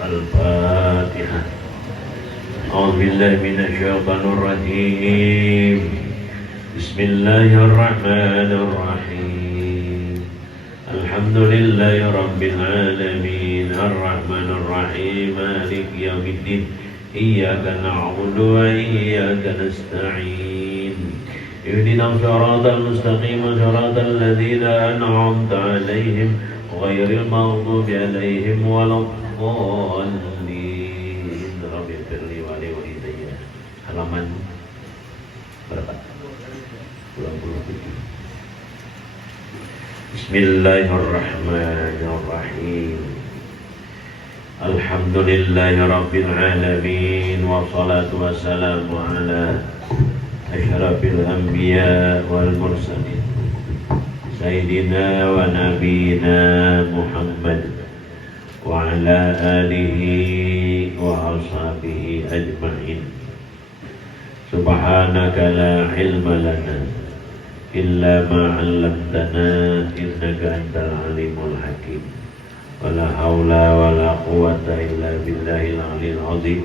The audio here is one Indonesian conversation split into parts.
الفاتحة. أعوذ بالله من الشيطان الرجيم. بسم الله الرحمن الرحيم. الحمد لله رب العالمين الرحمن الرحيم مالك يوم الدين إياك نعبد وإياك نستعين اهدنا الصراط المستقيم صراط الذين أنعمت عليهم غير المغضوب عليهم ولا الضالين. Rabbi firli wa li walidayya. Halaman berapa? 27. Bismillahirrahmanirrahim. Alhamdulillahi rabbil alamin wassalatu wassalamu ala asyrafil anbiya wal mursalin sayyidina wa nabiyina Muhammad wa ala alihi wa ashabihi ajma'in. Subhanaka la ilma lana illa ma 'allamtana innaka antal alimul hakim. Wala haula wala quwwata illa billahil aliyil azim.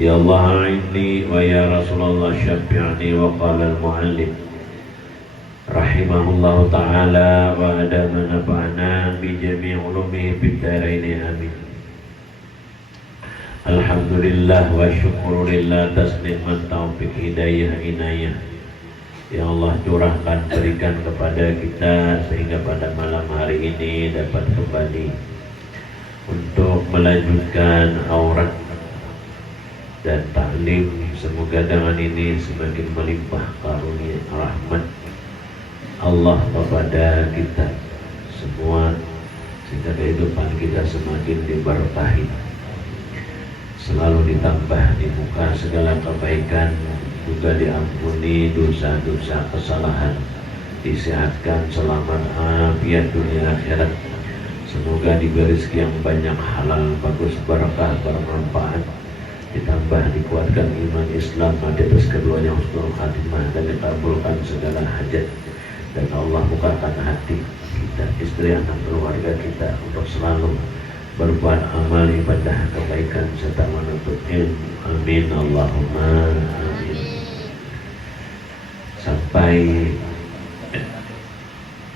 Ya Allah a'inni wa ya Rasulullah syafi'ni. Wa qala al-muallim rahimahullahu ta'ala wa adama nafa'ana bi jami' ulumihi fid dharain amin. Alhamdulillah wa syukurillah tasliman taufik hidayah inayah. Ya Allah curahkan berikan kepada kita sehingga pada malam hari ini dapat kembali untuk melanjutkan aurat dan taklim. Semoga dengan ini semakin melimpah karunia rahmat Allah kepada kita semua sehingga kehidupan kita semakin diberkahi, selalu ditambah di muka segala kebaikan, juga diampuni dosa-dosa kesalahan, disehatkan selamat afiat dunia akhirat. Semoga diberi rezeki yang banyak halal bagus barakah bermanfaat, ditambah dikuatkan iman Islam di atas keduanya husnul khatimah dan dikabulkan segala hajat. Dan Allah bukakan hati kita, istri, anak, keluarga kita untuk selalu berbuat amal ibadah kebaikan serta menuntut ilmu. Amin Allahumma amin. Sampai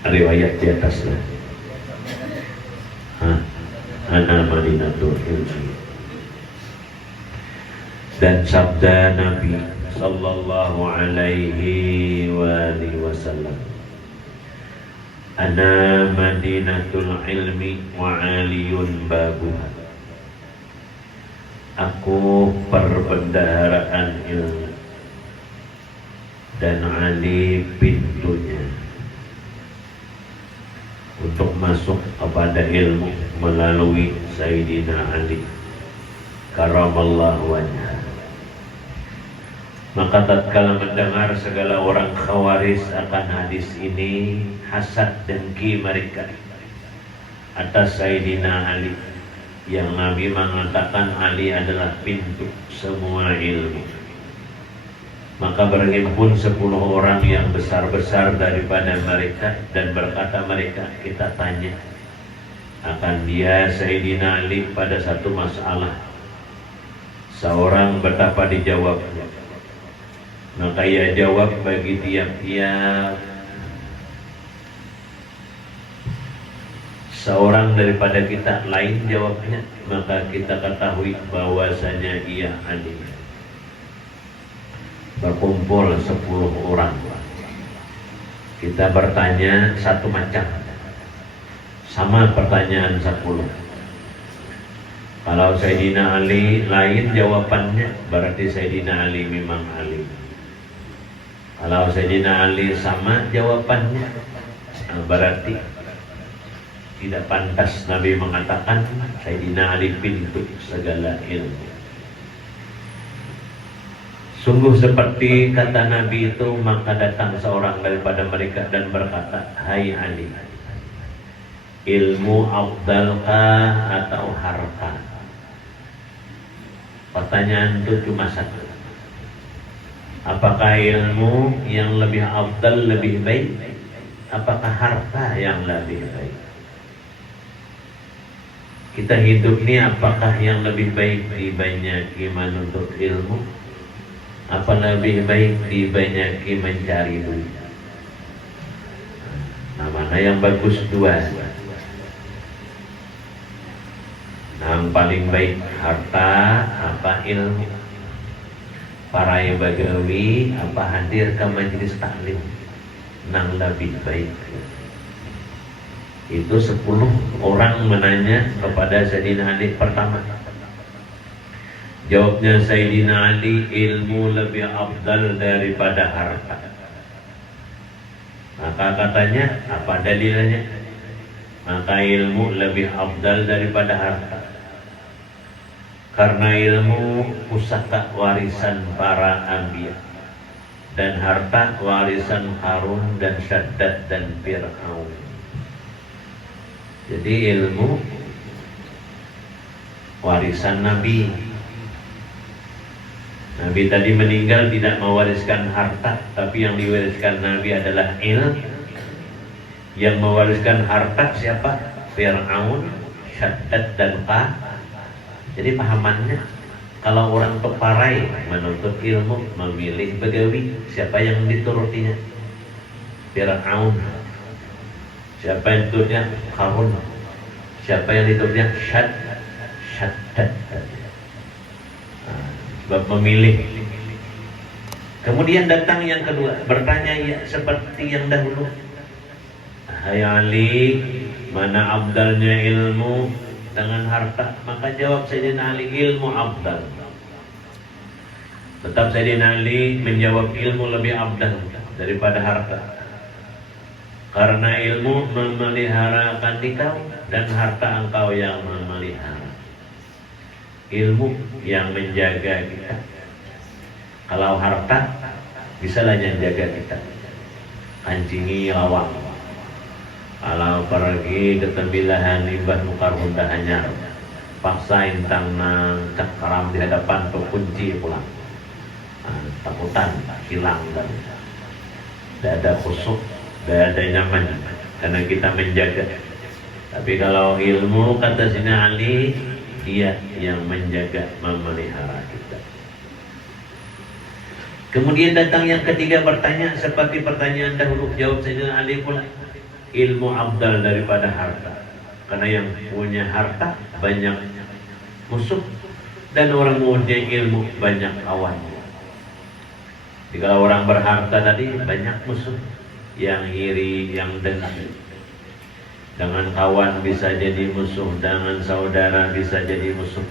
riwayat di atas lah. Ana madinatul ilmi. Dan sabda Nabi sallallahu alaihi wasallam, ana madinatul ilmi wa aliyun babuha. Aku perbendaharaan ilmu dan Ali pintunya. Untuk masuk kepada ilmu melalui Sayyidina Ali karamallahu wajhah. Maka tatkala mendengar segala orang khawaris akan hadis ini, hasad dengki mereka atas Sayyidina Ali yang Nabi mengatakan Ali adalah pintu semua ilmu. Maka berhimpun 10 orang yang besar-besar daripada mereka dan berkata mereka, kita tanya akan dia Sayyidina Ali pada satu masalah. Seorang betapa dijawabnya. Maka ia jawab bagi tiap-tiap seorang daripada kita lain jawabnya, maka kita ketahui bahwasanya ia Ali. Berkumpul 10 orang, kita bertanya satu macam, sama pertanyaan 10. Kalau Sayyidina Ali lain jawabannya, berarti Sayyidina Ali memang Ali. Kalau Sayyidina Ali sama jawabannya, berarti tidak pantas Nabi mengatakan Sayyidina Ali pintu segala ilmu. Sungguh seperti kata Nabi itu, maka datang seorang daripada mereka dan berkata, hai Ali, ilmu afdalkah atau harta? Pertanyaan itu cuma satu. Apakah ilmu yang lebih afdal lebih baik? Apakah harta yang lebih baik? Kita hidup ini apakah yang lebih baik dibanyaki menuntut ilmu, apa lebih baik dibanyaki mencari duit? Nah, mana yang bagus dua? Yang paling baik harta apa ilmu? Para bagawi apa hadir ke majelis taklim? Nang lebih baik. Itu 10 orang menanya kepada Sayyidina Ali pertama. Jawabnya Sayyidina Ali, ilmu lebih afdal daripada harta. Maka katanya, apa dalilnya? Maka ilmu lebih afdal daripada harta. Karena ilmu pusaka warisan para anbiya, dan harta warisan Harun dan Syaddad dan Fir'aun. Jadi ilmu warisan Nabi. Nabi tadi meninggal tidak mewariskan harta, tapi yang diwariskan Nabi adalah ilmu. Yang mewariskan harta siapa? Fir'aun, Syaddad dan Qah. Jadi pahamannya, kalau orang peparai menuntut ilmu, memilih begawi, siapa yang diturutinya? Fir'aun. Siapa yang diturutnya? Harun. Siapa yang diturutnya? Syaddad. Sebab memilih. Kemudian datang yang kedua, bertanya ya seperti yang dahulu. Hai Ali, mana abdalnya ilmu dengan harta? Maka jawab Sayyidina Ali, ilmu abdal. Tetap Sayyidina Ali menjawab ilmu lebih abdal daripada harta. Karena ilmu memeliharakan engkau dan harta engkau yang memelihara. Ilmu yang menjaga kita. Kalau harta bisalah yang jaga kita. Kancingi lawang. Kalau pergi ke tembilahan limbah nukar honda hanyar, paksain tang cakaram di hadapan kunci pulang. Takutan hilang dan tidak ada khusuk. Tidak ada nyaman karena kita menjaga. Tapi kalau ilmu, kata Sayyidina Ali, dia yang menjaga, memelihara kita. Kemudian datang yang ketiga bertanya seperti pertanyaan dahulu. Jawab Sayyidina Ali pula, ilmu abdal daripada harta. Karena yang punya harta banyak musuh, dan orang punya ilmu banyak kawan. Jadi kalau orang berharta tadi banyak musuh, yang iri, yang dengki. Dengan kawan bisa jadi musuh, dengan saudara bisa jadi musuh.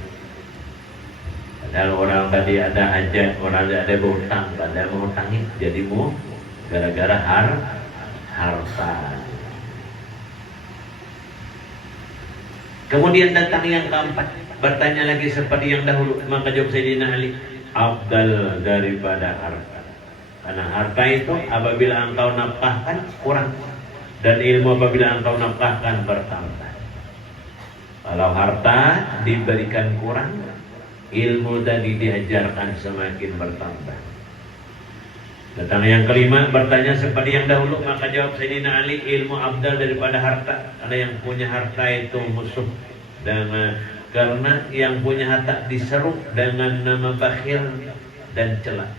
Padahal orang tadi ada hajat, orang ada berhutang, pada mengutangi jadi gara-gara harta. Kemudian datang yang keempat, bertanya lagi seperti yang dahulu. Maka jawab Sayyidina Ali, afdal daripada harta. Karena harta itu apabila engkau nafkahkan kurang, dan ilmu apabila engkau nafkahkan bertambah. Kalau harta diberikan kurang, ilmu tadi diajarkan semakin bertambah. Datang yang kelima, bertanya seperti yang dahulu. Maka jawab Sayyidina Ali, ilmu abdal daripada harta. Karena yang punya harta itu musuh, dan karena yang punya harta diseru dengan nama bakhil dan celak.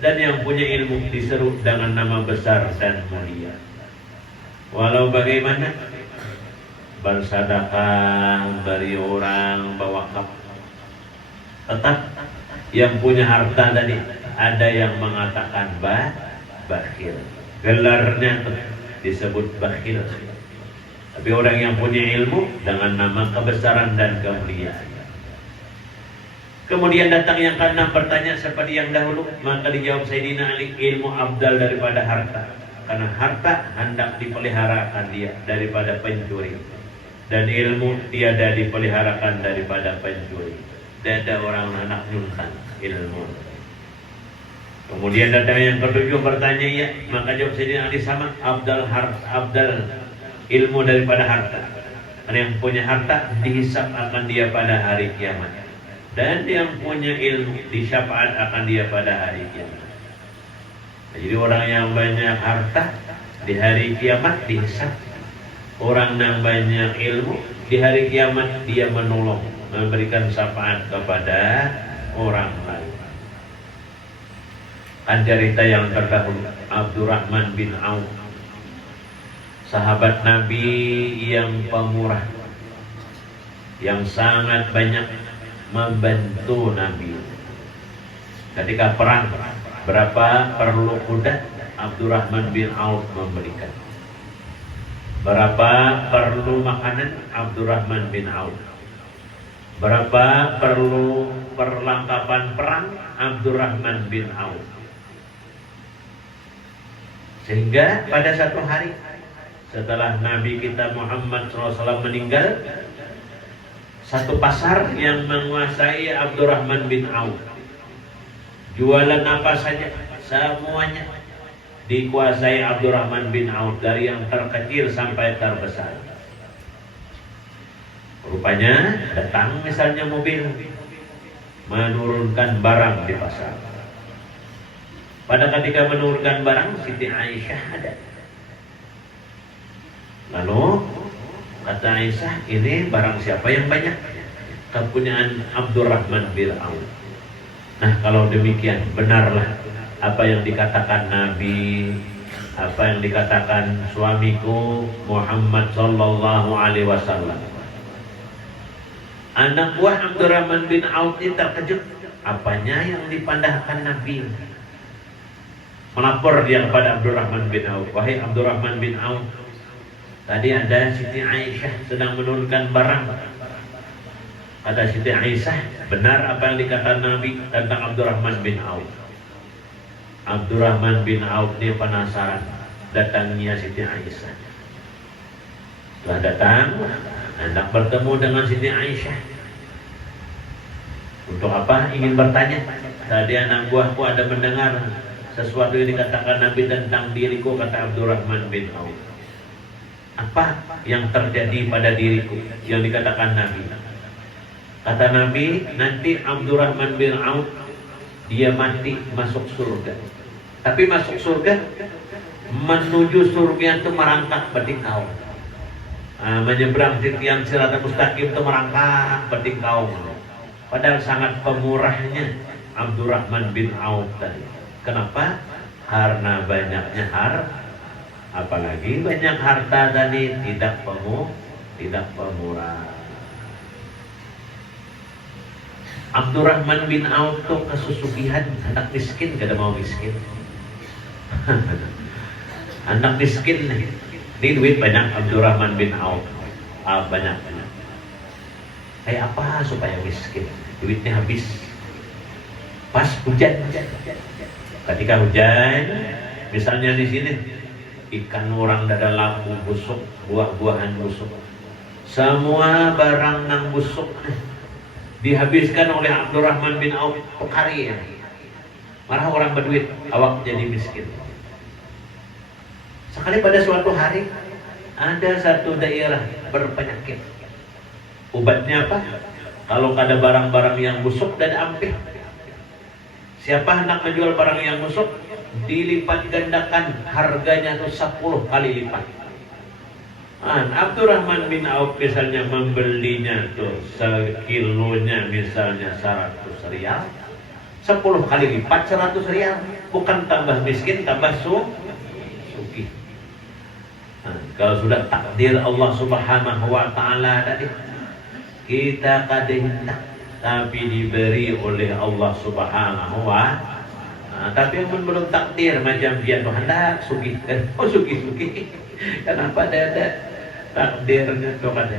Dan yang punya ilmu diseru dengan nama besar dan mulia. Walau bagaimana, bersedekah, beri orang, berwakaf, tetap yang punya harta tadi ada yang mengatakan bakhil. Gelarnya disebut bakhil. Tapi orang yang punya ilmu dengan nama kebesaran dan kemuliaan. Kemudian datang yang keenam, bertanya seperti yang dahulu. Maka dijawab Sayyidina Ali, ilmu abdal daripada harta. Karena harta hendak dipeliharakan dia daripada pencuri, dan ilmu tiada dipeliharakan daripada pencuri. Tidak ada orang anak nyuntan ilmu. Kemudian datang yang ketujuh, bertanya ya. Maka jawab Sayyidina Ali sama, abdal ilmu daripada harta. Karena yang punya harta dihisab akan dia pada hari kiamat, dan yang punya ilmu disyafaat akan dia pada hari kiamat. Jadi orang yang banyak harta di hari kiamat dihisab. Orang yang banyak ilmu di hari kiamat dia menolong, memberikan syafaat kepada orang lain. Kan cerita yang terdahulu, Abdurrahman bin Auf, sahabat Nabi yang pemurah, yang sangat banyak membantu Nabi. Ketika perang, berapa perlu kuda, Abdurrahman bin Auf memberikan. Berapa perlu makanan, Abdurrahman bin Auf. Berapa perlu perlengkapan perang, Abdurrahman bin Auf. Sehingga pada satu hari setelah Nabi kita Muhammad SAW meninggal, satu pasar yang menguasai Abdurrahman bin Auf. Jualan apa saja, semuanya dikuasai Abdurrahman bin Auf, dari yang terkecil sampai terbesar. Rupanya datang misalnya mobil menurunkan barang di pasar. Pada ketika menurunkan barang, Siti Aisyah ada. Lalu kata Aisyah, ini barang siapa yang banyak? Kepunyaan Abdurrahman bin Auf. Nah, kalau demikian benarlah apa yang dikatakan Nabi, apa yang dikatakan suamiku Muhammad sallallahu alaihi wasallam. Anak buah Abdurrahman bin Auf ini terkejut, apanya yang dipandahkan Nabi? Melapor dia kepada Abdurrahman bin Auf, wahai Abdurrahman bin Auf, tadi ada Siti Aisyah sedang menurunkan barang. Kata Siti Aisyah, benar apa yang dikatakan Nabi tentang Abdurrahman bin Auf. Abdurrahman bin Auf ini penasaran datangnya Siti Aisyah. Setelah datang, hendak bertemu dengan Siti Aisyah. Untuk apa? Ingin bertanya. Tadi anak buahku ada mendengar sesuatu yang dikatakan Nabi tentang diriku, kata Abdurrahman bin Auf. Apa yang terjadi pada diriku yang dikatakan Nabi? Kata Nabi, nanti Abdurrahman bin Auf dia mati masuk surga. Tapi masuk surga, menuju surga itu merangkak betingkau. Menyeberang tiang Siratal Mustaqim itu merangkak betingkau. Padahal sangat pemurahnya Abdurrahman bin Auf tadi. Kenapa? Karena banyaknya apalagi banyak harta tadi, tidak pemurah. Abdurrahman bin Auf tuh kesusugihan, anak miskin, gak ada mau miskin. Anak miskin nih, ini duit banyak Abdurrahman bin Auf, banyak. Kayak apa supaya miskin? Duitnya habis. Pas hujan. Ketika hujan, misalnya di sini ikan orang dada lampu busuk, buah-buahan busuk, semua barang nang busuk dihabiskan oleh Abdurrahman bin Auf pekari ya. Marah orang berduit, awak jadi miskin. Sekali pada suatu hari ada satu daerah berpenyakit. Obatnya apa? Kalau ada barang-barang yang busuk dan ampih, siapa hendak menjual barang yang busuk, dilipat gandakan harganya tuh 10 kali lipat. Abdurrahman bin Auf misalnya membelinya tuh sekilonya misalnya 100 rial, 10 kali lipat 100 rial. Bukan tambah miskin, tambah sugih. Kalau sudah takdir Allah Subhanahu wa Ta'ala tadi, kita kadang tapi diberi oleh Allah Subhanahu wa Ta'ala. Tapi pun belum takdir macam dia tuh hendak sugih kan? Oh sugih. Kenapa ada takdirnya tuh ada?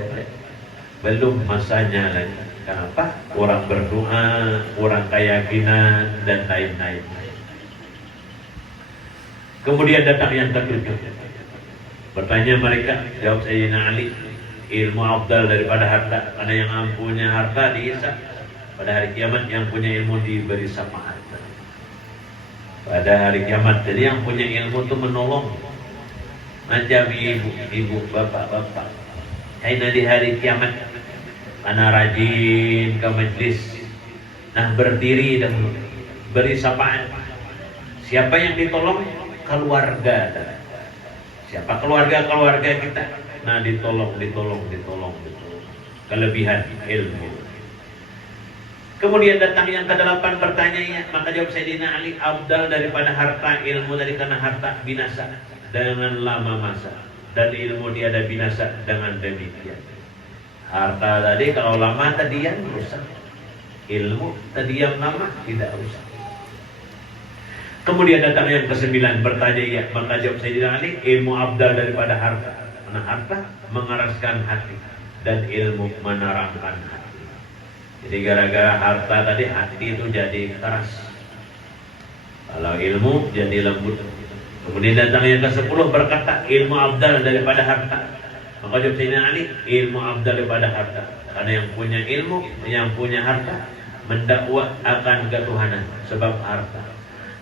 Belum masanya lagi. Kenapa? Orang berdoa, orang keyakinan dan lain-lain. Kemudian datang yang ketujuh. Bertanya mereka, jawab Sayyidina Ali, ilmu afdal daripada harta. Karena yang punya harta dihisab pada hari kiamat, yang punya ilmu diberi syafaat pada hari kiamat. Jadi yang punya ilmu itu menolong macam ibu, bapak. Karena di hari kiamat, karena rajin ke majlis, nah berdiri dan beri syafaat. Siapa yang ditolong? Keluarga. Siapa keluarga kita? Nah ditolong. kelebihan ilmu. Kemudian datang yang ke-8 bertanya, maka jawab Sayyidina Ali, afdal daripada harta ilmu dari karena harta binasa dengan lama masa dan ilmu tiada binasa dengan demikian. Harta tadi kalau lama tadi yang rusak, ilmu tadi yang lama tidak rusak. Kemudian datang yang ke-9 bertanya, maka jawab Sayyidina Ali, ilmu afdal daripada harta karena harta mengeraskan hati dan ilmu menerangkan hati. Jadi gara-gara harta tadi hati itu jadi keras, kalau ilmu jadi lembut. Kemudian datang yang ke-10 berkata, ilmu afdal daripada harta. Maka jawab Sayyidina Ali, ilmu afdal daripada harta karena yang punya ilmu, yang punya harta mendakwa akan ketuhanan sebab harta,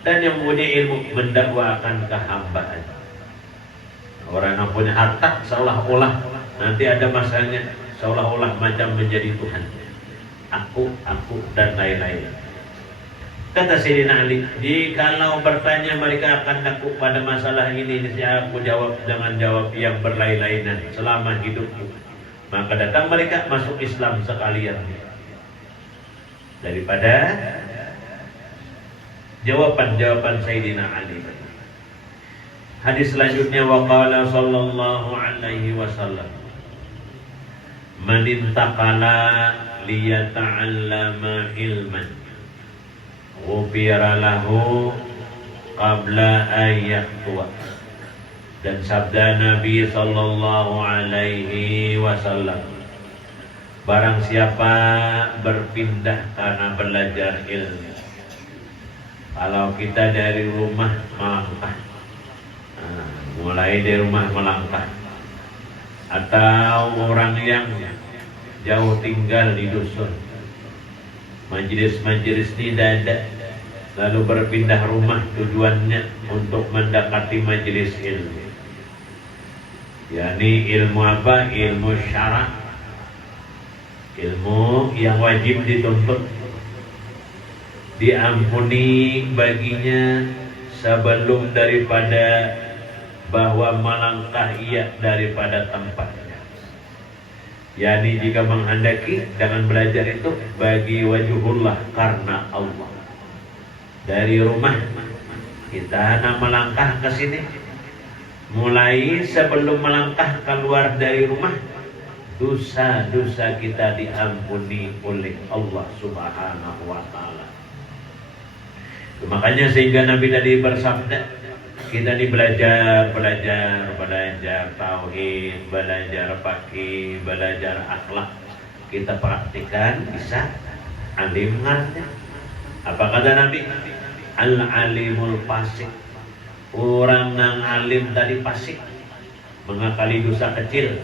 dan yang punya ilmu mendakwa akan kehambaan. Orang yang punya harta seolah-olah nanti ada masanya seolah-olah macam menjadi Tuhan, aku dan lain-lain. Kata Sayyidina Ali, jikalau bertanya mereka akan takut pada masalah ini, aku jawab dengan jawab yang berlain-lainan selama hidupku, maka datang mereka masuk Islam sekalian. Daripada jawaban-jawaban Sayyidina Ali. Hadis selanjutnya, waqala sallallahu alaihi wasallam, man intaqala liyata'allama ilman ghufira lahu qabla an yaqwa. Dan sabda Nabi sallallahu alaihi wasallam, barang siapa berpindah karena belajar ilmu. Kalau kita dari rumah melangkah, mulai dari rumah melangkah, atau orang yang jauh tinggal di dusun, majelis-majelis tidak ada, lalu berpindah rumah tujuannya untuk mendekati majelis ilmu. yakni ilmu apa? Ilmu syara', ilmu yang wajib dituntut, diampuni baginya sebelum daripada bahwa melangkah ia daripada tempatnya. Yani jika menghendaki dengan belajar itu bagi wajhullah, karena Allah. Dari rumah kita melangkah ke sini, mulai sebelum melangkah keluar dari rumah, dosa-dosa kita diampuni oleh Allah Subhanahu wa ta'ala. Makanya sehingga Nabi tadi bersabda, kita ini belajar tauhid, belajar fikih, belajar akhlak, kita praktikan bisa alim ngarnya. Apa kata Nabi? Al-alimul fasik, orang yang alim tadi fasik, mengakali dosa kecil,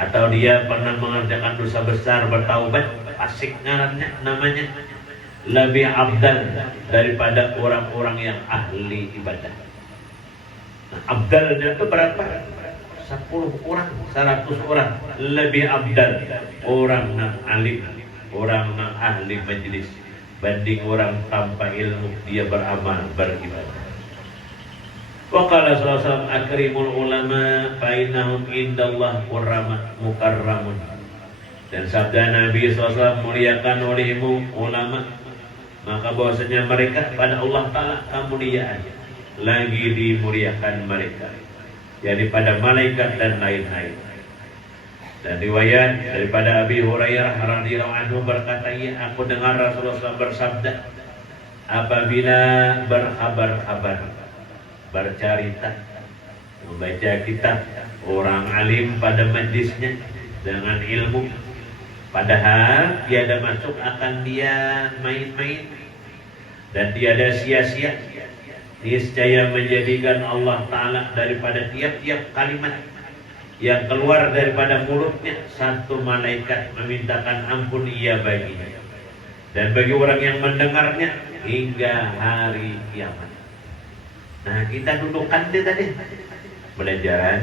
atau dia pernah mengerjakan dosa besar bertaubat, fasik ngarannya namanya, lebih abdal daripada orang-orang yang ahli ibadah. Nah, abdalnya itu berapa? 10 orang, 100 orang lebih abdal orang yang alim, orang yang ahli majlis, banding orang tanpa ilmu dia beramal beribadah. Waqala sallallahu alaihi wasallam, akrimul ulama fa innahum indallah mukarramun. Dan sabda Nabi SAW, muliakan olehmu ulama, maka bahwasanya mereka pada Allah Ta'ala kemuliaan, lagi dimuliakan mereka, yakni pada malaikat dan lain-lain. Dan riwayat daripada Abi Hurairah radhiyallahu anhu berkata, ya, aku dengar Rasulullah SAW bersabda, apabila berkhabar-khabar, bercerita, membaca kitab orang alim pada majlisnya dengan ilmu, padahal tiada masuk akan dia main-main dan tiada sia-sia, niscaya menjadikan Allah Ta'ala daripada tiap-tiap kalimat yang keluar daripada mulutnya satu malaikat memintakan ampun ia baginya dan bagi orang yang mendengarnya hingga hari kiamat. Nah, kita dudukkan dia tadi belajaran,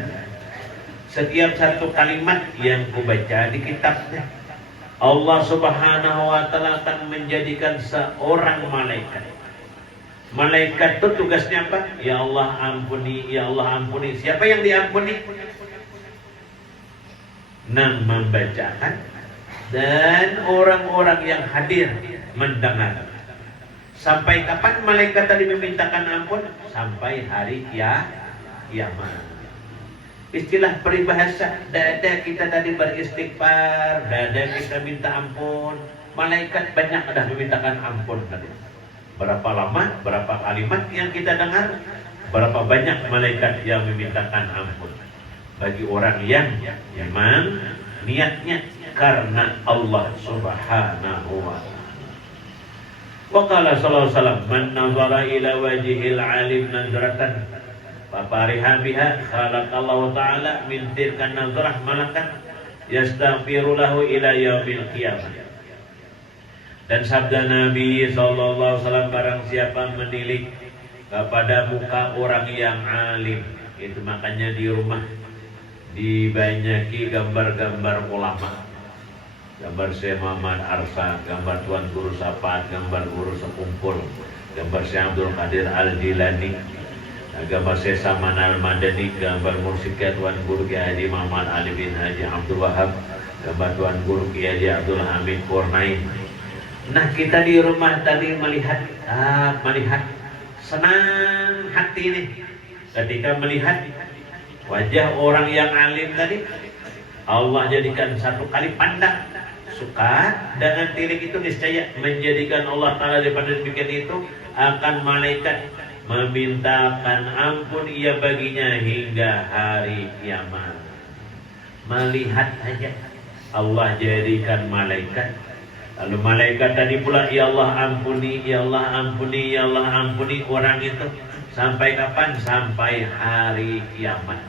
setiap satu kalimat yang kubaca di kitabnya, Allah Subhanahu wa ta'ala akan menjadikan seorang malaikat. Malaikat itu tugasnya apa? Ya Allah ampuni, ya Allah ampuni. Siapa yang diampuni? Nang membacakan dan orang-orang yang hadir mendengar. Sampai kapan malaikat tadi memintakan ampun? Sampai hari kiamat. Istilah peribahasa, dada kita tadi beristighfar, dada kita minta ampun, malaikat banyak dah memintakan ampun tadi. Berapa lama, berapa kalimat yang kita dengar, berapa banyak malaikat yang memintakan ampun bagi orang yang memang niatnya karena Allah Subhanahu wa ta'ala. Wa qala sallallahu alaihi wasallam, man nazara ila wajhil alim nazratan fafariha biha khalaqallahu ta'ala min tilkan nazrah malakan yastaghfiru lahu ila yaumil qiyamah. Dan sabda Nabi sallallahu alaihi wasallam, barang siapa menilik kepada muka orang yang alim, itu makanya di rumah dibanyaki gambar-gambar ulama, gambar Syekh Muhammad Arsa, gambar Tuan Guru Sapat, gambar Guru Sekumpul, gambar Syekh Abdul Qadir Al-Jilani, gambar Syekh Saman Al-Madani, gambar Mursyidnya Tuan Guru Kiai Haji Muhammad Ali bin Haji Abdul Wahab, gambar Tuan Guru Kiai Haji Abdul Hamid Purnain. Nah, kita di rumah tadi melihat senang hati ini ketika melihat wajah orang yang alim tadi. Allah jadikan satu kali pandang suka dengan tilik itu, niscaya menjadikan Allah Ta'ala daripada demikian itu akan malaikat memintakan ampun ia baginya hingga hari kiamat. Melihat aja Allah jadikan malaikat. Lalu malaikat tadi pula, ya Allah ampuni, ya Allah ampuni, ya Allah ampuni orang itu. Sampai kapan? Sampai hari kiamat.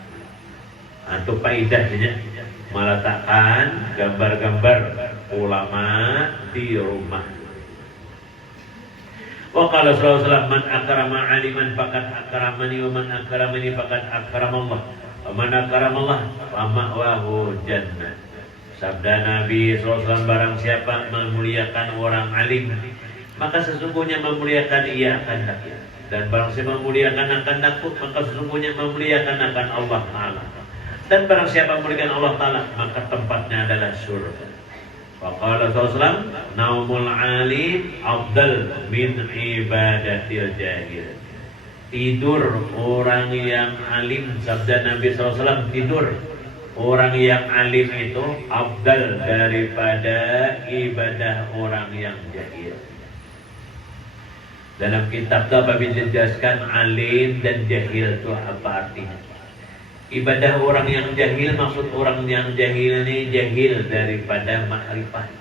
Itu faedahnya meletakkan gambar-gambar ulama di rumah. Wa qala sallallahu alaihi wasallam, man akrama aliman faqad akramani wa man akramani faqad akramallah wa man akramallah fa ma'wahu jannah. Sabda Nabi SAW, barang siapa memuliakan orang alim, maka sesungguhnya memuliakan ia akan dapat. Dan barang siapa memuliakan akan dapat, maka sesungguhnya memuliakan akan Allah Ta'ala. Dan barang siapa memuliakan Allah Ta'ala, maka tempatnya adalah surga. Faqala SAW, naumul alim afdal min ibadatil jahil. Tidur orang yang alim, sabda Nabi SAW, tidur orang yang alim itu afdal daripada ibadah orang yang jahil. Dalam kitab Tabawi dijelaskan alim dan jahil itu apa artinya. Ibadah orang yang jahil, maksud orang yang jahil ini jahil daripada makrifat.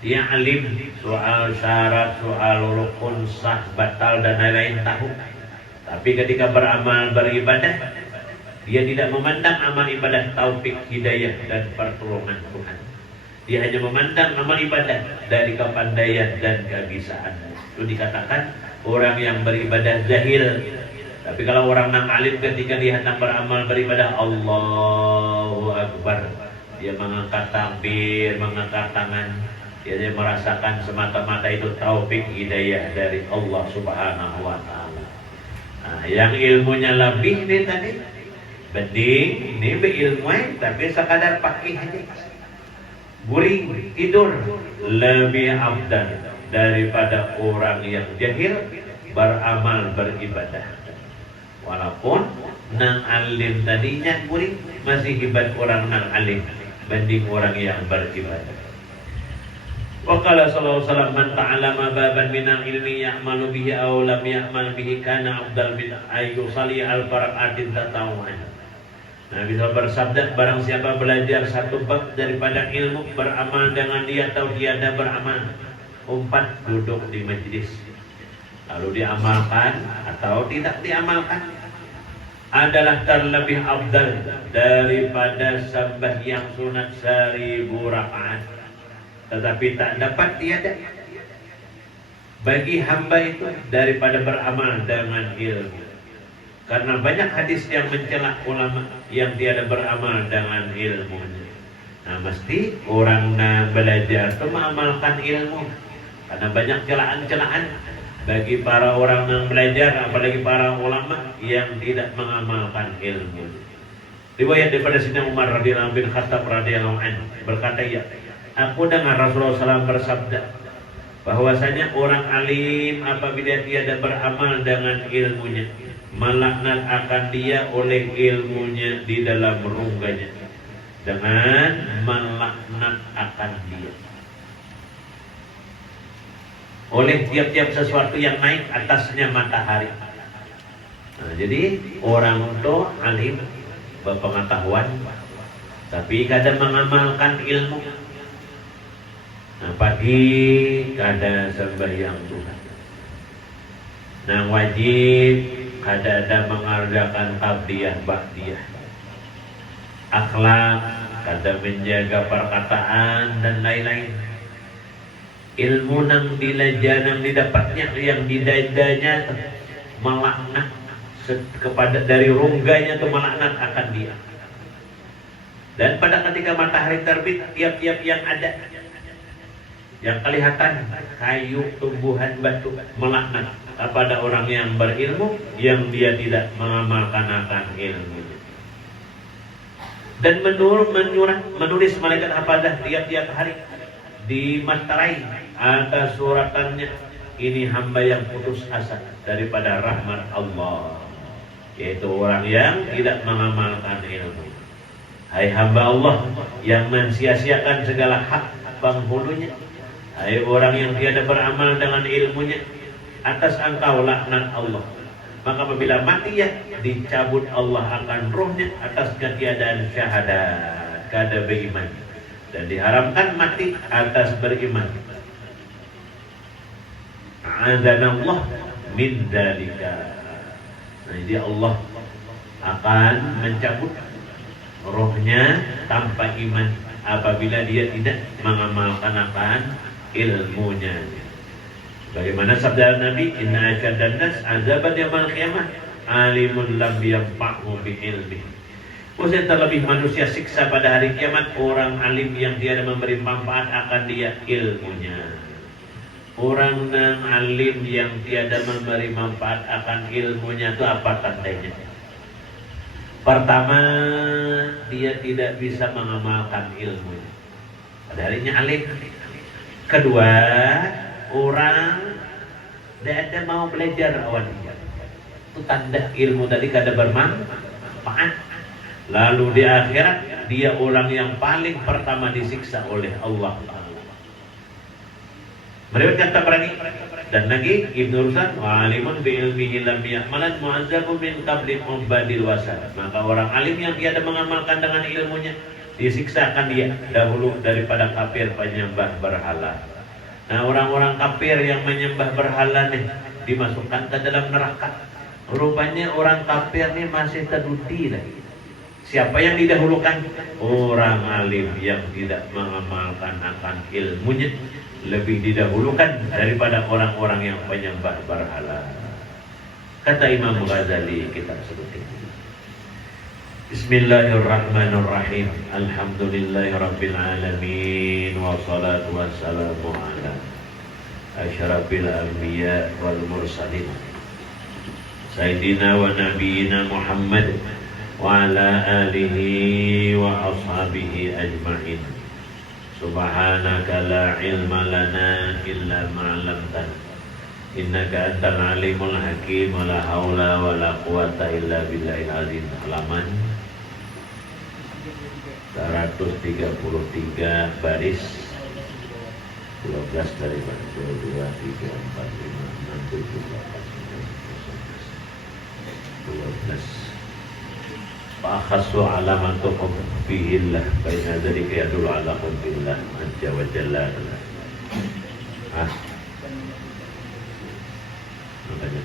Dia alim soal syarat, soal rukun, sah, batal dan lain-lain tahu. Tapi ketika beramal beribadah, dia tidak memandang amal ibadah taufik, hidayah dan pertolongan Tuhan. Dia hanya memandang amal ibadah dari kepandaian dan kebisaan. Itu dikatakan orang yang beribadah jahil. Tapi kalau orang yang alim ketika dia hendak beramal beribadah, Allahu Akbar, dia mengangkat takbir, mengangkat tangan, dia merasakan semata-mata itu taufik hidayah dari Allah Subhanahu wa ta'ala. Nah, yang ilmunya lebih nih tadi, bening ini berilmu tapi sekadar pakai aja, guring tidur, lebih afdal daripada orang yang jahil beramal beribadah. Walaupun nang alim tadinya guring, masih hebat orang nang alim banding orang yang beribadah. Wa qala sallallahu alaihi wasallam, man ta'allama baban minal ilmi ya'malu bihi aw lam ya'mal bihi kana afdal min ayyusali al-fara'atin tatawwan. Nabi SAW bersabda, barang siapa belajar satu bab daripada ilmu, beramal dengan dia atau tiada beramal, umpat duduk di majlis, lalu diamalkan atau tidak diamalkan, adalah terlebih afdal daripada sembahyang sunat 1000 rakaat. Tetapi tak dapat tiada bagi hamba itu daripada beramal dengan ilmu. Karena banyak hadis yang mencela ulama yang tiada beramal dengan ilmunya. Nah, mesti orang belajar itu mengamalkan ilmu. Karena banyak celaan-celaan bagi para orang yang belajar, apalagi para ulama yang tidak mengamalkan ilmu. Riwayat daripada Sayyidina Umar radhiyallahu bin Khattab radhiyallahu anhu berkata, ya, Aku dengar Rasulullah SAW bersabda bahwasanya orang alim apabila tiada beramal dengan ilmunya, melaknat akan dia oleh ilmunya di dalam rungganya, dengan melaknat akan dia oleh tiap-tiap sesuatu yang naik atasnya matahari. Nah, jadi orang itu alim, berpengetahuan, tapi kadang mengamalkan ilmu. Nah, pagi kada sembahyang Tuhan. Nah, wajib kada mengerjakan qabliyah ba'diyah. Akhlak kada menjaga perkataan dan lain-lain. Ilmu nang nang didapatnya yang di dadanya melaknat kepada dari rungganya itu melaknat akan dia. Dan pada ketika matahari terbit, tiap-tiap yang ada yang kelihatan kayu, tumbuhan, batu melaknat kepada orang yang berilmu yang dia tidak mengamalkan akan ilmunya. Dan menulis malaikat hafadah tiap-tiap hari di materai atas suratannya, ini hamba yang putus asa daripada rahmat Allah, yaitu orang yang tidak mengamalkan ilmu. Hai hamba Allah yang mensia-siakan segala hak penghulunya, hai orang yang tiada beramal dengan ilmunya, atas engkau laknat Allah. Maka apabila mati ya dicabut Allah akan rohnya atas ketiadaan syahadat, kada beriman, dan diharamkan mati atas beriman. A'adzanallah min dzalika. Nah, jadi Allah akan mencabut rohnya tanpa iman apabila dia tidak mengamalkan akan ilmunya. Bagaimana sabda Nabi, inna asyaddan nas azaban yaumil qiyamah alimun lam yanfa'hu bi ilmihi. Maksudnya terlebih manusia siksa pada hari kiamat orang alim yang tiada memberi manfaat akan dia ilmunya. Orang yang alim yang tiada memberi manfaat akan ilmunya itu apa tandanya? Pertama, dia tidak bisa mengamalkan ilmunya. Pada harinya alim. Kedua, orang tidak ada mau belajar awal dia. Itu tanda ilmu tadi kada bermanfaat. Lalu di akhirat dia orang yang paling pertama disiksa oleh Allah. Meriwayatkan Tabrani dan lagi Ibnu Rushd, alimun bi ilmihi lam ya'malan mu'azzabu min qabli ubadil wasal. Maka orang alim yang tiada mengamalkan dengan ilmunya disiksakan dia dahulu daripada kafir penyembah berhala. Nah, orang-orang kafir yang menyembah berhala nih dimasukkan ke dalam neraka. Rupanya orang kafir nih masih terduti lagi. Siapa yang didahulukan? Orang alim yang tidak mengamalkan akan ilmunya lebih didahulukan daripada orang-orang yang penyembah berhala. Kata Imam Ghazali, kitab seperti ini. Bismillahirrahmanirrahim. Alhamdulillahirabbil alamin wassalatu wassalamu ala asyrafil anbiya wal mursalin sayyidina wa nabiyina Muhammad wa ala alihi wa ashabihi ajma'in. Subhanaka la ilma lana illa ma 'allamtana innaka antal alimul hakim. La haula wala quwata illa billahil azim. Halaman 133 baris 12 dari 1, 2, 3, 4, 5, 6, 7, 8, 9, 10, 11. Fa'akhasu alamatuhum fihillah baina dzalika yadullu ala hubbillah azza wa jalla. Makanya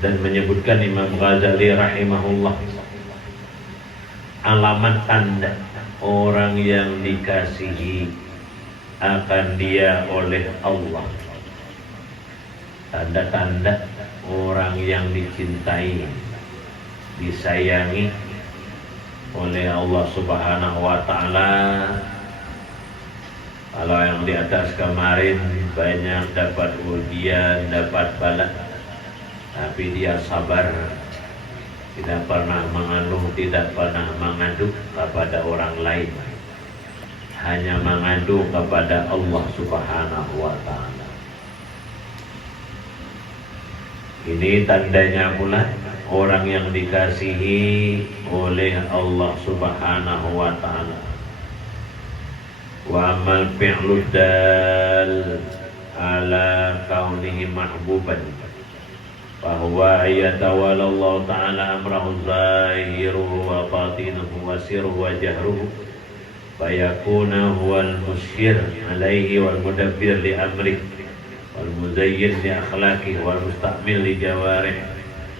dan menyebutkan Imam Ghazali rahimahullah alamat tanda orang yang dikasihi akan dia oleh Allah. Tanda-tanda orang yang dicintai, disayangi oleh Allah Subhanahu wa ta'ala Kalau yang di atas kemarin banyak dapat ujian, dapat bala, tapi dia sabar, tidak pernah mengeluh, tidak pernah mengadu kepada orang lain, hanya mengadu kepada Allah Subhanahu wa Ta'ala. Ini tandanya pula orang yang dikasihi oleh Allah Subhanahu wa Ta'ala. Wa amal fi'lud dal ala kaunihi mahbuban fahuwa ayatawala Allah Ta'ala amrahu zahiruhu wa batinuhu wa sirruhu wa jahruhu fayakuna huwal musyir alaihi wal mudabbir li amrih wal muzayyin li akhlaqih wal mustakmil li jawarih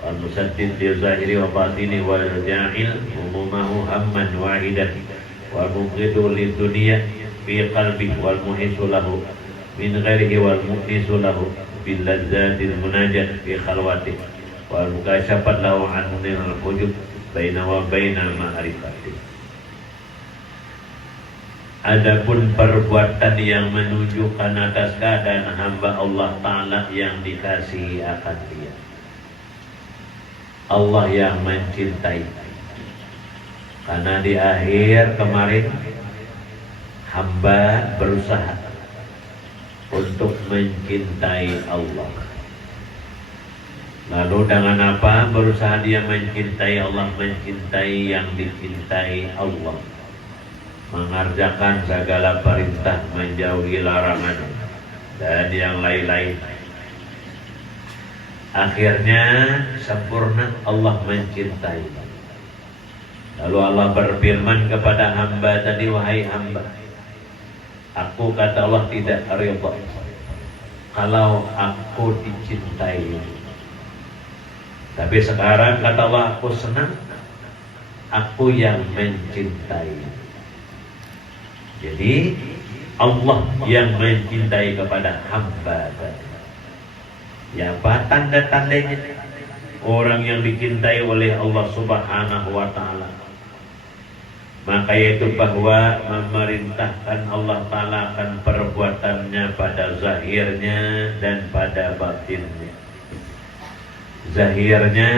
wal musaddid li zahiri wa batini wal ja'il umumahu hamman wahidan wal mubghidu li dunia fi qalbi wal muhisu lahu min ghairihi wal muhnisu lahu bil lazzatil munajat fi khalwati wal mukashafat lahu an munil hujub baina wa baina ma'rifati. Adapun perbuatan yang menunjukkan atas keadaan hamba Allah Ta'ala yang dikasihi akan dia, Allah yang mencintai. Karena di akhir kemarin hamba berusaha untuk mencintai Allah. Lalu dengan apa berusaha dia mencintai Allah? Mencintai yang dicintai Allah, mengerjakan segala perintah, menjauhi larangan, dan yang lain-lain. Akhirnya sempurna, Allah mencintai. Lalu Allah berfirman kepada hamba tadi, wahai hamba, aku, kata Allah, tidak ridha kalau aku dicintai. Tapi sekarang kata Allah, aku senang, aku yang mencintai. Jadi Allah yang mencintai kepada hamba tadi. Ya, apa tanda-tandanya orang yang dicintai oleh Allah Subhanahu wa Ta'ala? Maka yaitu bahwa memerintahkan Allah Ta'ala akan perbuatannya pada zahirnya dan pada batinnya. Zahirnya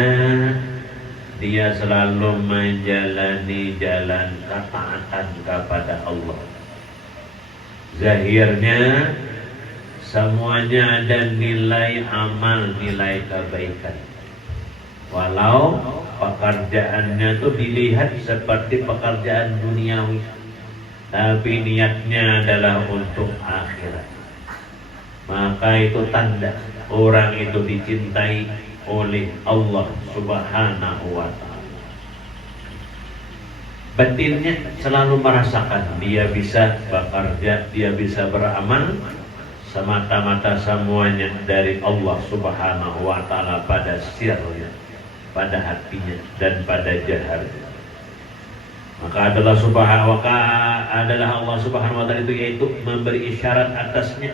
dia selalu menjalani jalan ketaatan kepada Allah. Zahirnya semuanya ada nilai amal, nilai kebaikan. Walau pekerjaannya itu dilihat seperti pekerjaan duniawi, tapi niatnya adalah untuk akhirat. Maka itu tanda orang itu dicintai oleh Allah Subhanahu wa Ta'ala. Batinnya selalu merasakan dia bisa bekerja, dia bisa beramal, semata-mata semuanya dari Allah Subhanahu wa Ta'ala pada sirnya, pada hatinya, dan pada jaharnya. Maka adalah Allah Subhanahu wa Ta'ala itu yaitu memberi isyarat atasnya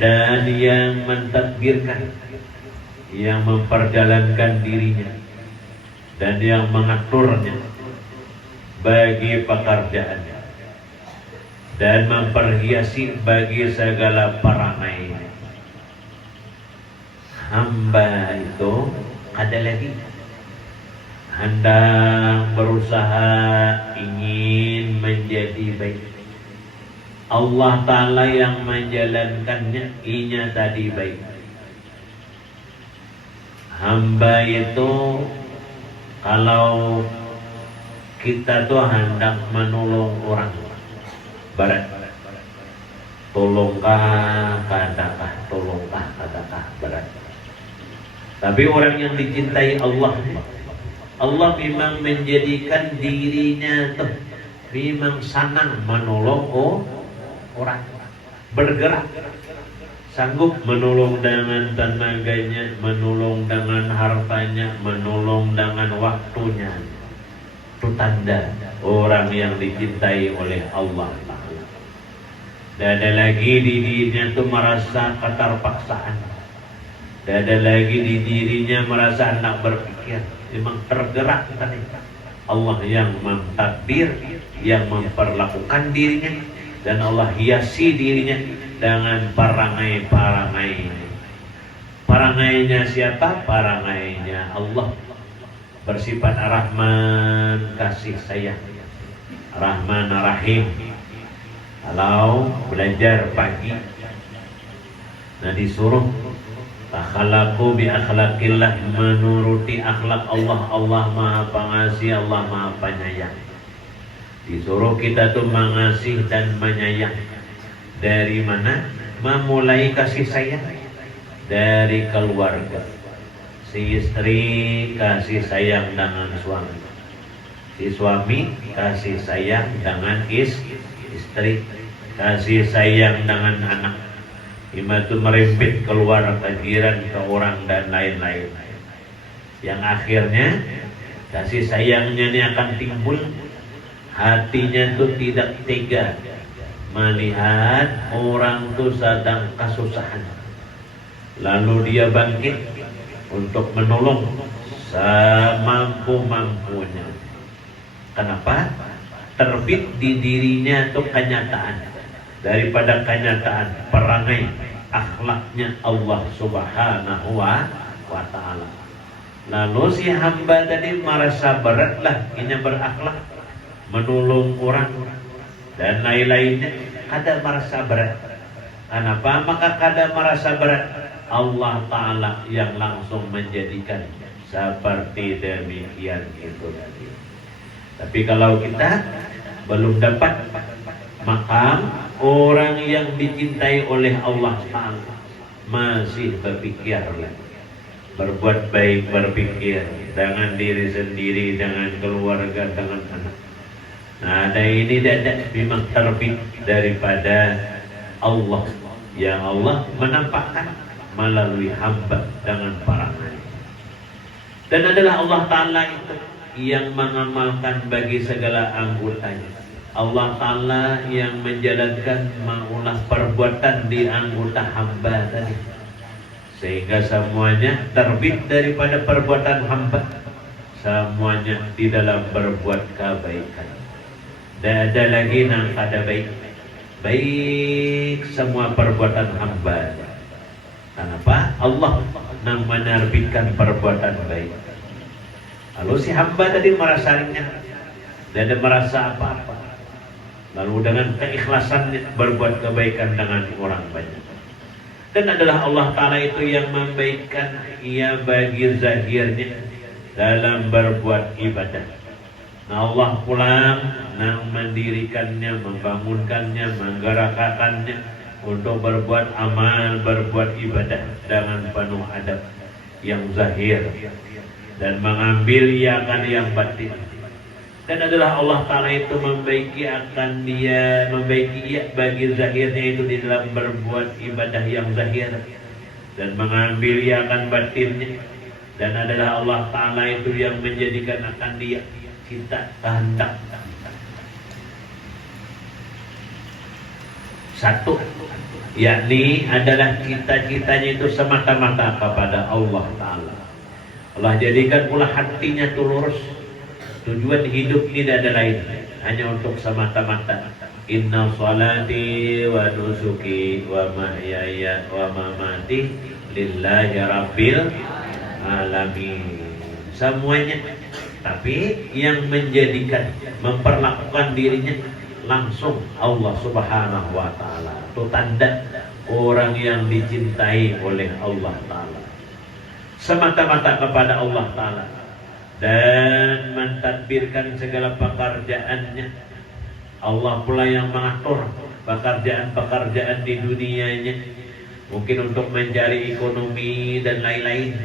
dan yang mentadbirkan, yang memperjalankan dirinya dan yang mengaturnya bagi pekerjaannya dan memperhiasi bagi segala perangainya. Hamba itu ada lagi hendak berusaha ingin menjadi baik. Allah Ta'ala yang menjalankannya, inya tadi baik. Hamba itu kalau kita tuh hendak menolong orang, barat tolongkah katakan, tolongkah katakan, berat. Tapi orang yang dicintai Allah, Allah memang menjadikan dirinya tuh memang senang menolong orang, bergerak, sanggup menolong dengan tenaganya, menolong dengan hartanya, menolong dengan waktunya. Itu tanda orang yang dicintai oleh Allah Ta'ala. Dan ada lagi di dirinya itu merasa keterpaksaan, dan ada lagi di dirinya merasa hendak berpikir, memang tergerak tadi. Allah yang mentakdir, yang memperlakukan dirinya, dan Allah hiasi dirinya dengan perangai-perangai. Perangainya siapa? Perangainya Allah. Bersifat Rahman, kasih sayang, Rahman Rahim. Kalau belajar pagi, nah disuruh takhalaqu bi akhlaqillah, menuruti akhlak Allah. Allah Maha Pengasih, Allah Maha Penyayang. Disuruh kita tuh mengasih dan menyayang. Dari mana? Memulai kasih sayang dari keluarga. Si istri kasih sayang dengan suami, si suami kasih sayang dengan istri, kasih sayang dengan anak. Itu merembet keluar ke jiran, ke orang, dan lain-lain. Yang akhirnya kasih sayangnya ini akan timbul. Hatinya tuh tidak tega melihat orang tuh sedang kesusahan, lalu dia bangkit untuk menolong semampu-mampunya. Kenapa? Terbit di dirinya tuh kenyataan. Daripada kenyataan perangai akhlaknya Allah Subhanahu wa ta'ala. Lalu si hamba tadi merasa beratlah ini berakhlak, menolong orang dan lain-lainnya, kada merasa berat. Kenapa? Maka kada merasa berat. Allah Ta'ala yang langsung menjadikan seperti demikian itu tadi. Tapi kalau kita belum dapat makam orang yang dicintai oleh Allah Ta'ala, masih berpikir berbuat baik, berpikir dengan diri sendiri, dengan keluarga, dengan anak. Nah, ada ini tidak memang terbit daripada Allah, yang Allah menampakkan melalui hamba dengan perangai. Dan adalah Allah Ta'ala itu yang mengamalkan bagi segala anggotanya. Allah Ta'ala yang menjalankan mengulah perbuatan di anggota hamba tadi, sehingga semuanya terbit daripada perbuatan hamba, semuanya di dalam berbuat kebaikan. Dan ada lagi yang kada baik, baik semua perbuatan hamba. Kenapa? Allah yang menerbitkan perbuatan baik. Lalu si hamba tadi merasa ringan, dan merasa apa-apa, lalu dengan keikhlasan berbuat kebaikan dengan orang banyak. Dan adalah Allah Ta'ala itu yang membaikkan ia bagi zahirnya dalam berbuat ibadah. Nah, Allah pulang yang mendirikannya, membangunkannya, menggerakkannya untuk berbuat amal, berbuat ibadah dengan penuh adab yang zahir, dan mengambil ia akan yang batin. Dan adalah Allah Ta'ala itu membaiki ia bagi zahirnya itu di dalam berbuat ibadah yang zahir, dan mengambil ia akan batinnya. Dan adalah Allah Ta'ala itu yang menjadikan akan dia cita kehendak satu, yakni adalah cita-citanya itu semata-mata kepada Allah Ta'ala. Allah jadikan pula hatinya itu lurus. Tujuan hidup tidak ada lain, hanya untuk semata-mata inna salati wa nusuki wa mahyaya wa mamati lillahi rabbil alamin. Semuanya, tapi yang menjadikan, memperlakukan dirinya langsung Allah Subhanahu wa Ta'ala. Itu tanda orang yang dicintai oleh Allah Ta'ala, semata-mata kepada Allah Ta'ala, dan mentadbirkan segala pekerjaannya. Allah pula yang mengatur pekerjaan-pekerjaan di dunianya, mungkin untuk mencari ekonomi dan lain-lain.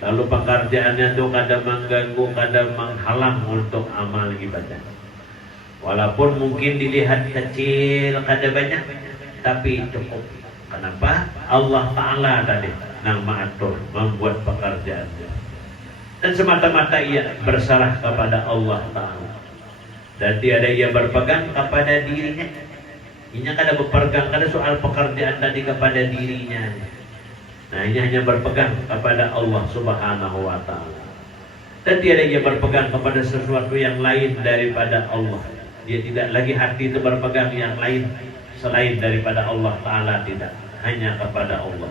Lalu pekerjaannya itu kadang mengganggu, kadang menghalang untuk amal ibadah. Walaupun mungkin dilihat kecil, kadang banyak, tapi cukup. Kenapa? Allah Ta'ala tadi yang mengatur, membuat pekerjaannya. Dan semata-mata ia berserah kepada Allah Ta'ala, dan tiada ia berpegang kepada dirinya. Ini kada berpegang, kada soal pekerjaan tadi kepada dirinya. Nah, ini hanya berpegang kepada Allah Subhanahu wa Ta'ala. Dan tiada ia berpegang kepada sesuatu yang lain daripada Allah. Dia tidak lagi hati itu berpegang yang lain selain daripada Allah Ta'ala, tidak, hanya kepada Allah.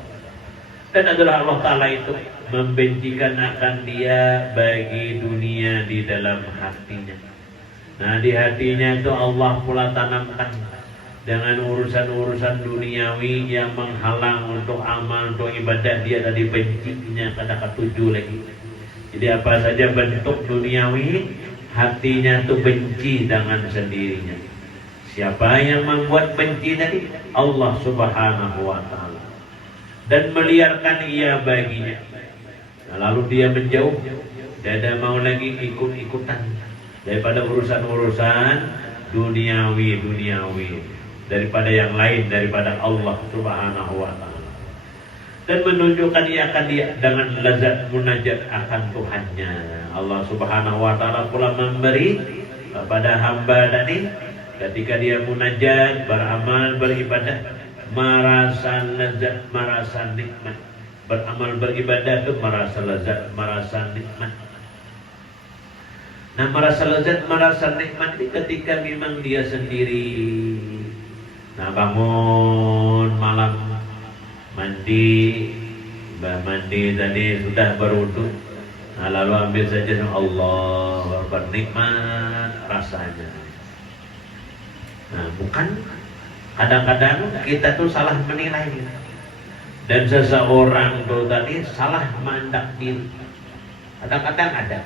Dan adalah Allah Ta'ala itu membencikan akan dia bagi dunia di dalam hatinya. Nah, di hatinya itu Allah pula tanamkan dengan urusan-urusan duniawi yang menghalang untuk amal, untuk ibadah. Dia tadi bencinya kata ketujuh lagi. Jadi apa saja bentuk duniawi, hatinya itu benci dengan sendirinya. Siapa yang membuat benci tadi? Allah Subhanahu wa Ta'ala. Dan meliarkan ia baginya. Nah, lalu dia menjauh, tidak mau lagi ikut-ikutan daripada urusan-urusan duniawi daripada yang lain daripada Allah Subhanahu wa Ta'ala. Dan menunjukkan ia akan dia dengan lazat munajat akan Tuhannya. Allah Subhanahu wa Ta'ala pula memberi kepada hamba tadi ketika dia munajat, beramal, beribadah, merasa lezat, merasa nikmat. Beramal, beribadah itu merasa lezat, merasa nikmat. Nah, merasa lezat, merasa nikmat itu ketika memang dia sendiri. Nah, bangun malam, mandi tadi sudah berwudu. Nah, lalu ambil saja Allah, bernikmat rasanya. Nah, bukan kadang-kadang kita tuh salah menilai, dan seseorang tuh tadi salah mandang diri. Kadang-kadang ada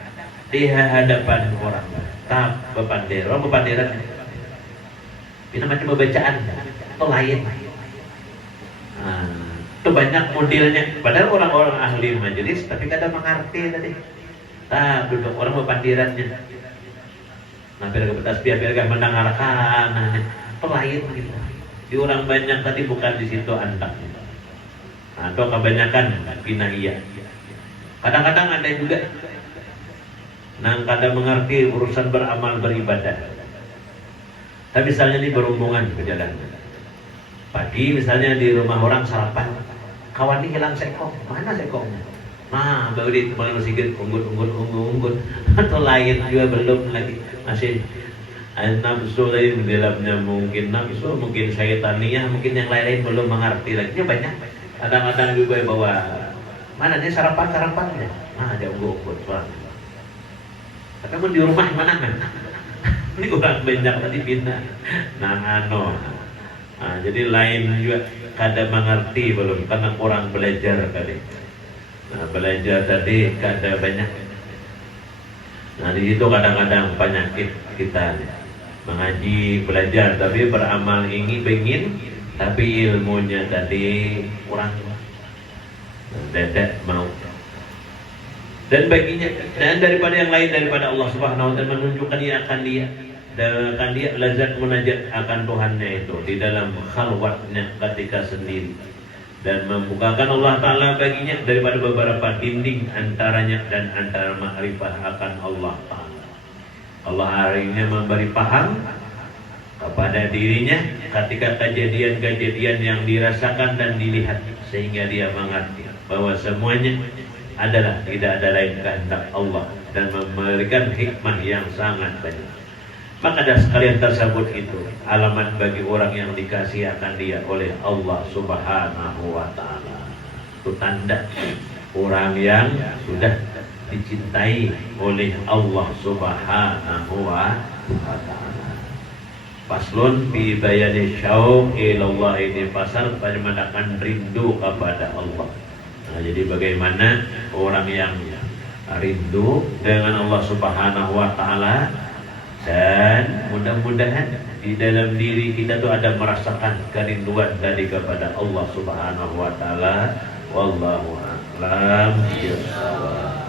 di hadapan orang tak bepanderan ini macam bacaan itu lain. Nah, itu banyak modelnya. Padahal orang-orang ahli majelis tapi kadang mengerti tadi. Tak duduk orang bepandirannya. Nah, biar tasbih, biar mendengarkan. Nah, itu lain gitu. Di orang banyak tadi bukan di situ andaknya. Nah, atau kebanyakan binahiyah. Kadang-kadang ada juga nang kadang mengerti urusan beramal beribadah. Tapi misalnya ini berhubungan berjalan. Pagi misalnya di rumah orang sarapan, kawan ini hilang sekong, mana sekongnya? Nah, baru di teman sikit unggut. Atau lain juga belum lagi, masih nafsu lain di dalamnya, mungkin nafsu, mungkin syaitaniyah, mungkin yang lain-lain belum mengerti lagi. Ini banyak. Kadang-kadang juga bawa mana nih sarapannya? Nah, ada unggut. Tapi di rumah mana kan? Ini orang banyak tadi pindah. Nah, jadi lain juga kadang mengerti belum, karena kurang belajar tadi. Nah, belajar tadi kadang banyak. Nah, di situ kadang-kadang penyakit kita mengaji, belajar, tapi beramal ingin, tapi ilmunya tadi kurang. Tidak mau. Dan baginya, dan daripada yang lain daripada Allah Subhanahu wa Ta'ala menunjukkan ia akan dia lazat munajat akan Tuhannya itu di dalam khalwatnya ketika sendiri, dan membukakan Allah Ta'ala baginya daripada beberapa dinding antaranya dan antara ma'rifah akan Allah Ta'ala. Allah harinya memberi paham kepada dirinya ketika kejadian-kejadian yang dirasakan dan dilihat, sehingga dia mengerti bahwa semuanya adalah tidak ada lain kehendak Allah, dan memberikan hikmah yang sangat banyak. Maka ada sekalian tersebut itu alamat bagi orang yang dikasihi akan dia oleh Allah Subhanahu wa Ta'ala. Itu tanda orang yang sudah dicintai oleh Allah Subhanahu wa Ta'ala. Faslun fi bayani syauq ilallah, ini pasal penyemadakan rindu kepada Allah. Nah, jadi bagaimana orang yang rindu dengan Allah Subhanahu wa Ta'ala, dan mudah-mudahan di dalam diri kita tuh ada merasakan kerinduan tadi kepada Allah Subhanahu wa Ta'ala. Wallahu a'lam bishawab.